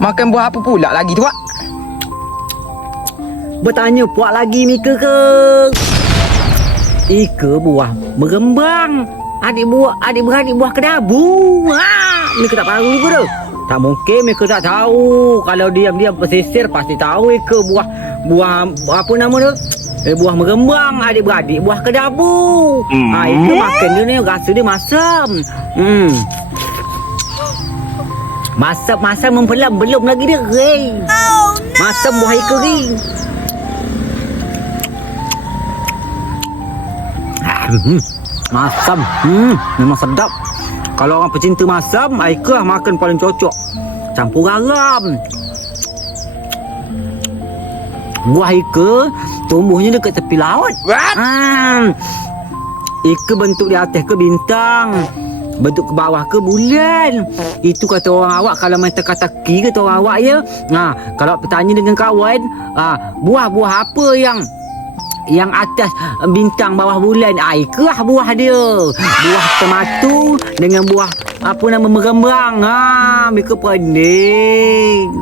Makan buah apa pula lagi tu, Wak? Bertanya puak lagi Mika ke? Ika buah berembang. Adik-beradik buah kedabu. Mika tak tahu ke tu? Tak mungkin Mika tak tahu. Kalau diam-diam pesisir pasti tahu Ika buah apa nama tu? Buah merembang, adik-beradik buah kedabu. Ika makan dia ni rasa dia masam. Masam mempelam belum lagi dia kering. Masam buah Ika kering. Masam. Memang sedap. Kalau orang pecinta masam, Aika makan paling cocok. Campur garam. Buah Ika tumbuhnya dekat tepi laut. Ika bentuk di atas ke bintang, bentuk ke bawah ke bulan. Itu kata orang awak kalau main teka-teki kata orang awak ya. Kalau bertanya dengan kawan, buah-buah apa yang atas bintang bawah bulan, Ika buah dia. Buah tomatu dengan buah apa nama merembang. Mereka pening.